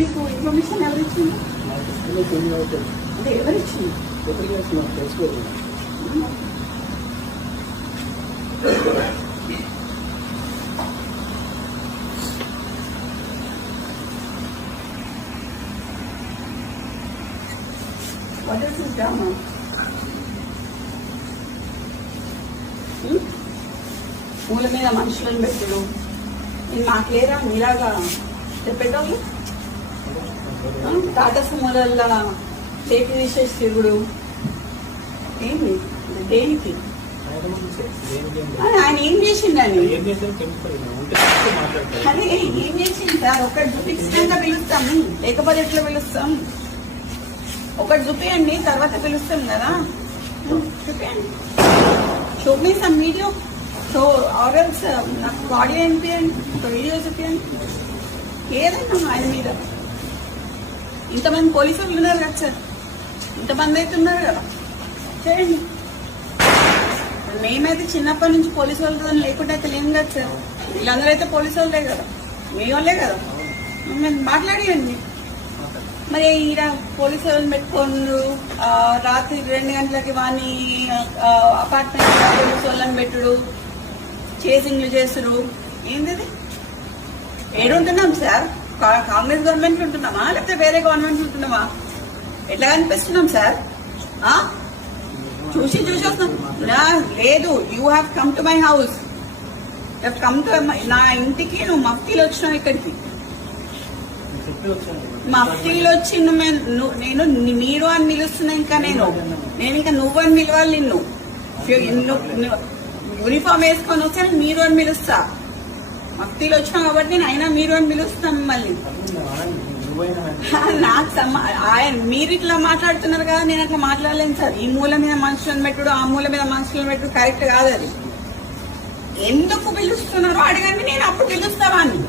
మీకు ఇన్ఫర్మేషన్ ఎవరు ఇచ్చింది? అంటే ఎవరు ఇచ్చింది? తెలుసుకోవాలి. What is this drama? మూల మీద మనుషులను పెట్టడం నాకేరా మీలాగా చెప్పేటోళ్ళు టాటా సుమోలల్లా చేతి తీసేసి తిరుగుడు ఏంటి దేనికి? ఆయన ఏం చేసిండని అదే ఏం చేసింది సార్? ఒకటి చూపించినాక పిలుస్తాం, లేకపోతే ఎట్లా పిలుస్తాం? ఒకటి చూపియండి, తర్వాత పిలుస్తాం కదా. చూపియండి, చూపి సమ్ వీడియో సో ఆర్ఎల్స్ నాకు ఆడియో అనిపించండి, ఒక వీడియో చూపించండి ఏదైనా ఆయన మీద. ఇంతమంది పోలీసులు ఉన్నారు కదా సార్, ఇంతమంది అయితే ఉన్నారు కదా, చేయండి. మేమైతే చిన్నప్పటి నుంచి పోలీసు వాళ్ళతో లేకుండా అయితే లేము కదా సార్. వీళ్ళందరూ అయితే పోలీసు వాళ్ళే కదా, మీ వాళ్ళే కదా. మాట్లాడియండి. మరి ఈడ పోలీసు వాళ్ళని పెట్టుకోండు, రాత్రి 2 గంటలకి వాని అపార్ట్మెంట్ పోలీసు వాళ్ళని పెట్టుడు, చేసింగ్లు చేసుడు, ఏంది? ఏడుంటున్నాం సార్? కాంగ్రెస్ గవర్నమెంట్ ఉంటున్నామా లేకపోతే వేరే గవర్నమెంట్ ఉంటున్నామా? ఎట్లా కనిపిస్తున్నాం సార్? చూసి వస్తాం. లేదు, you have come to my house, come to నా ఇంటికి. నువ్వు మఫ్తీలు వచ్చినావు ఇక్కడికి, మఫ్తీలు వచ్చి నేను మీరు అని పిలుస్తున్నా. ఇంకా నేను ఇంకా నువ్వు అని పిలవాలి. నిన్ను యూనిఫామ్ వేసుకొని వస్తే మీరు అని పిలుస్తా. మఫ్తీలు వచ్చినావు కాబట్టి నేను అయినా మీరు అని పిలుస్తాం మిమ్మల్ని. నాకు మీరు ఇట్లా మాట్లాడుతున్నారు కదా, నేను అట్లా మాట్లాడలేను సార్. ఈ మూల మీద మనుషులను పెట్టుడు, ఆ మూల మీద మనుషులను పెట్టుడు కరెక్ట్ కాదు. అది ఎందుకు పిలుస్తున్నారో అడగండి, నేను అప్పుడు పిలుస్తావా అని.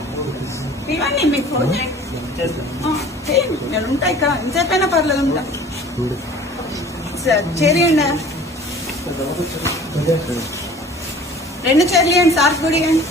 ఇవన్నీ మీకు ఫోన్ చేయండి, నేను ఉంటా ఇక్కడ. ఇంతసేపైనా పర్లేదు, ఉంటా సార్. చేయండి, 2 చైర్లు ఇవ్వండి సార్, కూడా ఇవ్వండి.